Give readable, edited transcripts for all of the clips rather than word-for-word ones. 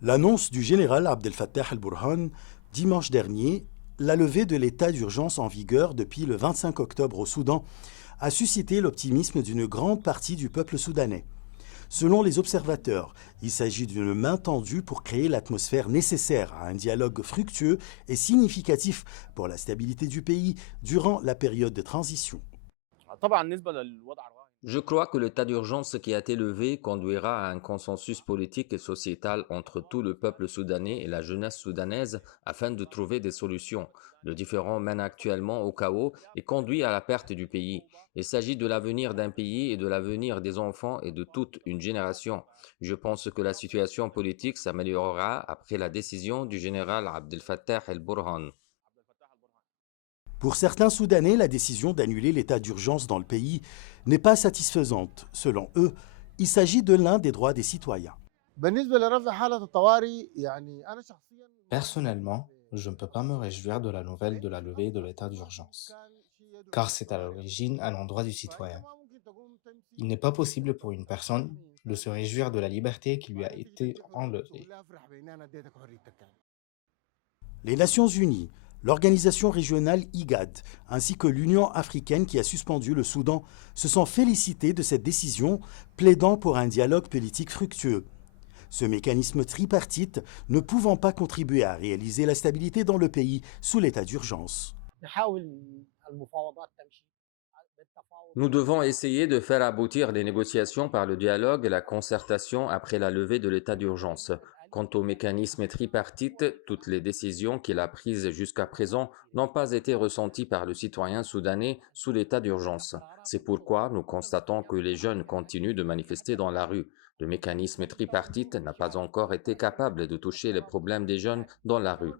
L'annonce du général Abdel Fattah al-Burhan, dimanche dernier, la levée de l'état d'urgence en vigueur depuis le 25 octobre au Soudan, a suscité l'optimisme d'une grande partie du peuple soudanais. Selon les observateurs, il s'agit d'une main tendue pour créer l'atmosphère nécessaire à un dialogue fructueux et significatif pour la stabilité du pays durant la période de transition. Je crois que l'état d'urgence qui a été levé conduira à un consensus politique et sociétal entre tout le peuple soudanais et la jeunesse soudanaise afin de trouver des solutions. Le différend mène actuellement au chaos et conduit à la perte du pays. Il s'agit de l'avenir d'un pays et de l'avenir des enfants et de toute une génération. Je pense que la situation politique s'améliorera après la décision du général Abdel Fattah el-Burhan. Pour certains Soudanais, la décision d'annuler l'état d'urgence dans le pays n'est pas satisfaisante. Selon eux, il s'agit de l'un des droits des citoyens. Personnellement, je ne peux pas me réjouir de la nouvelle de la levée de l'état d'urgence, car c'est à l'origine un droit du citoyen. Il n'est pas possible pour une personne de se réjouir de la liberté qui lui a été enlevée. Les Nations Unies, l'organisation régionale IGAD, ainsi que l'Union africaine qui a suspendu le Soudan, se sont félicités de cette décision, plaidant pour un dialogue politique fructueux. Ce mécanisme tripartite ne pouvant pas contribuer à réaliser la stabilité dans le pays sous l'état d'urgence. Nous devons essayer de faire aboutir les négociations par le dialogue et la concertation après la levée de l'état d'urgence. Quant au mécanisme tripartite, toutes les décisions qu'il a prises jusqu'à présent n'ont pas été ressenties par le citoyen soudanais sous l'état d'urgence. C'est pourquoi nous constatons que les jeunes continuent de manifester dans la rue. Le mécanisme tripartite n'a pas encore été capable de toucher les problèmes des jeunes dans la rue.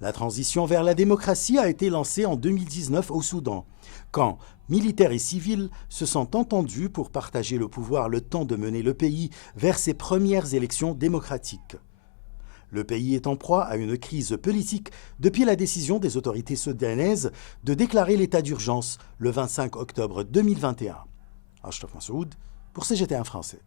La transition vers la démocratie a été lancée en 2019 au Soudan, quand militaires et civils se sont entendus pour partager le pouvoir le temps de mener le pays vers ses premières élections démocratiques. Le pays est en proie à une crise politique depuis la décision des autorités soudanaises de déclarer l'état d'urgence le 25 octobre 2021. Ashraf Massoud pour CGT1 français.